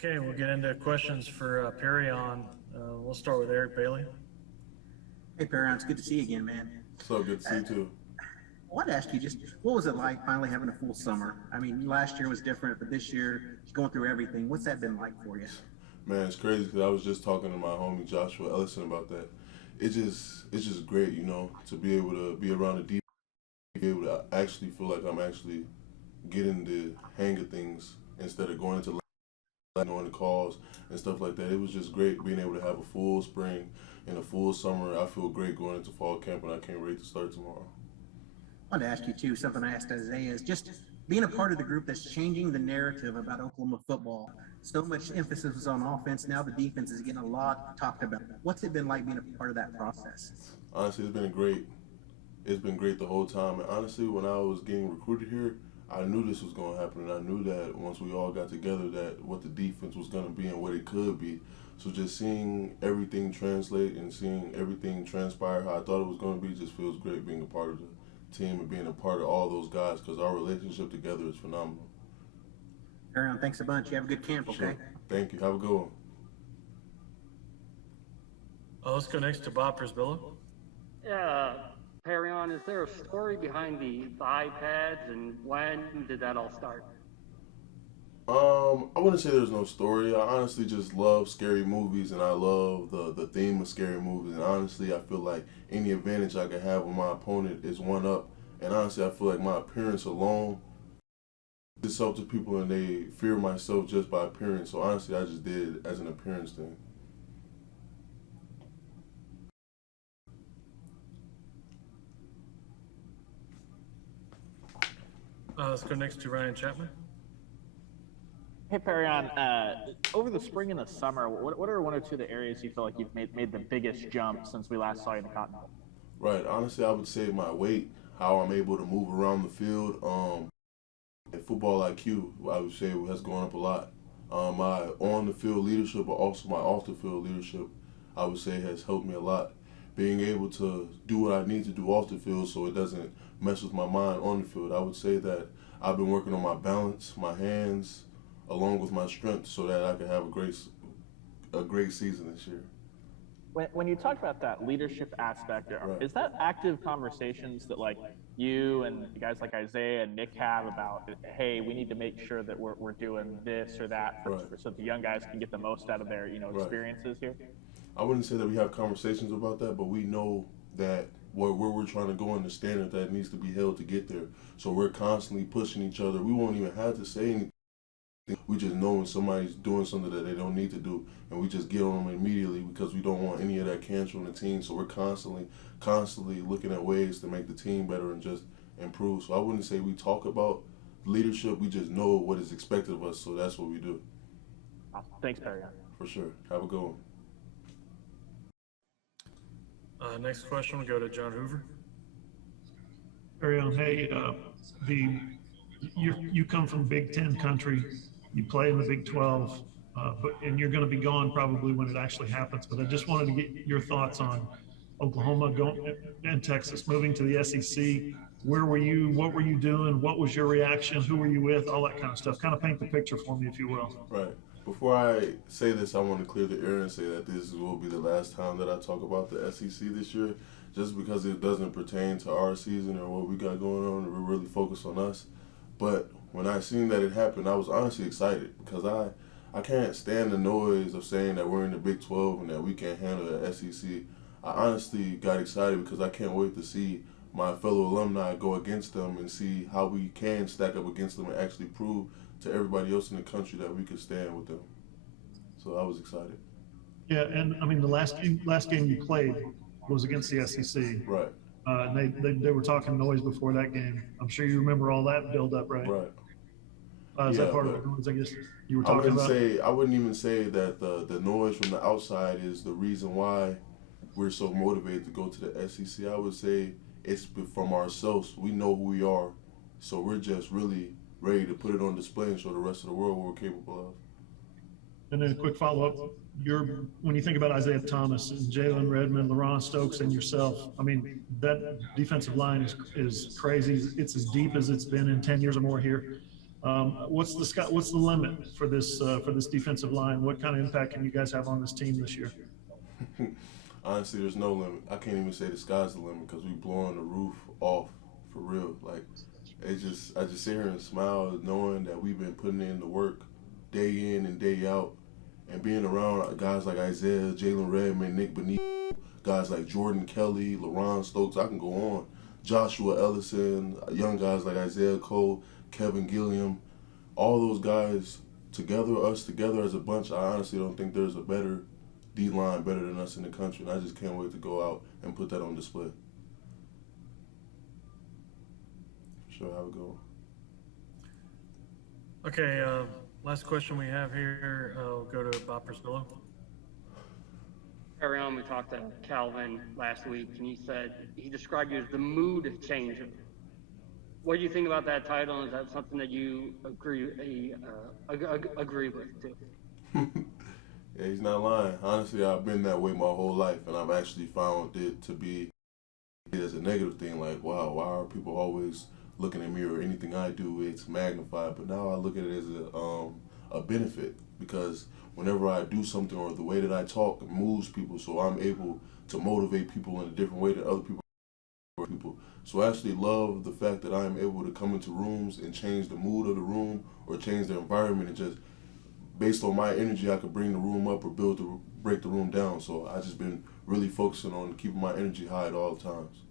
Okay, we'll get into questions for Perrion. We'll start with Eric Bailey. Hey, Perrion, it's good to see you again, man. So good to see you too. I wanted to ask you just what was it like finally having a full summer? I mean, last year was different, but this year, just going through everything. What's that been like for you? Man, it's crazy because I was just talking to my homie Joshua Ellison about that. It's just great, to be able to be around the deep, be able to actually feel like I'm actually getting the hang of things instead of going into knowing the calls and stuff like that. It was just great being able to have a full spring and a full summer. I feel great going into fall camp, and I can't wait to start tomorrow. I wanted to ask you too, something I asked Isaiah is just being a part of the group that's changing the narrative about Oklahoma football. So much emphasis was on offense. Now the defense is getting a lot talked about. What's it been like being a part of that process? Honestly, it's been great. It's been great the whole time. And honestly, when I was getting recruited here, I knew this was going to happen. And I knew that once we all got together, that what the defense was going to be and what it could be. So just seeing everything translate and seeing everything transpire how I thought it was going to be just feels great being a part of the team and being a part of all those guys because our relationship together is phenomenal. Aaron, thanks a bunch. You have a good camp, okay? Sure. Thank you. Have a good one. Let's go next to Bob Prisbilla. Yeah, Perrion, is there a story behind the iPads and when did that all start? I wouldn't say there's no story. I honestly just love scary movies and I love the theme of scary movies. And honestly, I feel like any advantage I could have with my opponent is one up. And honestly, I feel like my appearance alone just helps the people and they fear myself just by appearance. So honestly, I just did it as an appearance thing. Let's go next to Ryan Chapman. Hey, Perrion, over the spring and the summer, what are one or two of the areas you feel like you've made the biggest jump since we last saw you in the Continental? Right. Honestly, I would say my weight, how I'm able to move around the field. And football IQ, I would say, has gone up a lot. My on-the-field leadership, but also my off-the-field leadership, I would say, has helped me a lot. Being able to do what I need to do off the field so it doesn't mess with my mind on the field. I would say that I've been working on my balance, my hands, along with my strength so that I can have a great season this year. When you talk about that leadership aspect, Right. Is that active conversations that like you and guys like Isaiah and Nick have about, hey, we need to make sure that we're doing this or that Right. so that the young guys can get the most out of their Right. experiences here? I wouldn't say that we have conversations about that, but we know that where we're trying to go in the standard that needs to be held to get there. So we're constantly pushing each other. We won't even have to say anything. We just know when somebody's doing something that they don't need to do, and we just get on them immediately because we don't want any of that cancer on the team. So we're constantly looking at ways to make the team better and just improve. So I wouldn't say we talk about leadership. We just know what is expected of us, so that's what we do. Thanks, Perrion. For sure. Have a good one. Next question will go to John Hoover. Perrion, hey, you come from Big Ten country, you play in the Big 12, and you're going to be gone probably when it actually happens. But I just wanted to get your thoughts on Oklahoma and Texas moving to the SEC. Where were you? What were you doing? What was your reaction? Who were you with? All that kind of stuff. Kind of paint the picture for me, if you will. Right. Before I say this, I want to clear the air and say that this will be the last time that I talk about the SEC this year, just because it doesn't pertain to our season or what we got going on, and we're really focused on us. But when I seen that it happened, I was honestly excited because I can't stand the noise of saying that we're in the Big 12 and that we can't handle the SEC. I honestly got excited because I can't wait to see my fellow alumni go against them and see how we can stack up against them and actually prove to everybody else in the country that we could stand with them. So I was excited. Yeah, and I mean the last game you played was against the SEC. Right. And they were talking noise before that game. I'm sure you remember all that build up, right? Right. Is Yeah, that part of but the noise, I guess, you were talking about? I wouldn't even say that the noise from the outside is the reason why we're so motivated to go to the SEC. I would say it's from ourselves. We know who we are, so we're just really ready to put it on display and show the rest of the world what we're capable of. And then a quick follow-up. When you think about Isaiah Thomas and Jalen Redmond, LaRon Stokes, and yourself, I mean, that defensive line is crazy. It's as deep as it's been in 10 years or more here. What's the limit for this defensive line? What kind of impact can you guys have on this team this year? Honestly, there's no limit. I can't even say the sky's the limit because we blowing the roof off for real. Like, I just sit here and smile knowing that we've been putting in the work day in and day out, and being around guys like Isaiah, Jalen Redmond, Nick Benito, guys like Jordan Kelly, LaRon Stokes. I can go on. Joshua Ellison, young guys like Isaiah Cole, Kevin Gilliam, all those guys together, us together as a bunch. I honestly don't think there's a better D-line better than us in the country, and I just can't wait to go out and put that on display. Sure, have a good one. Okay, last question we have here, we'll go to Bob Priscillo. Perrion, we talked to Calvin last week, and he described you as the mood changer. What do you think about that title? Is that something that you agree with too? Yeah, he's not lying. Honestly, I've been that way my whole life, and I've actually found it to be as a negative thing. Like, wow, why are people always looking at me, or anything I do, it's magnified? But now I look at it as a benefit, because whenever I do something or the way that I talk moves people, so I'm able to motivate people in a different way than other people. So I actually love the fact that I'm able to come into rooms and change the mood of the room or change the environment, and just based on my energy, I could bring the room up or break the room down. So I just been really focusing on keeping my energy high at all times.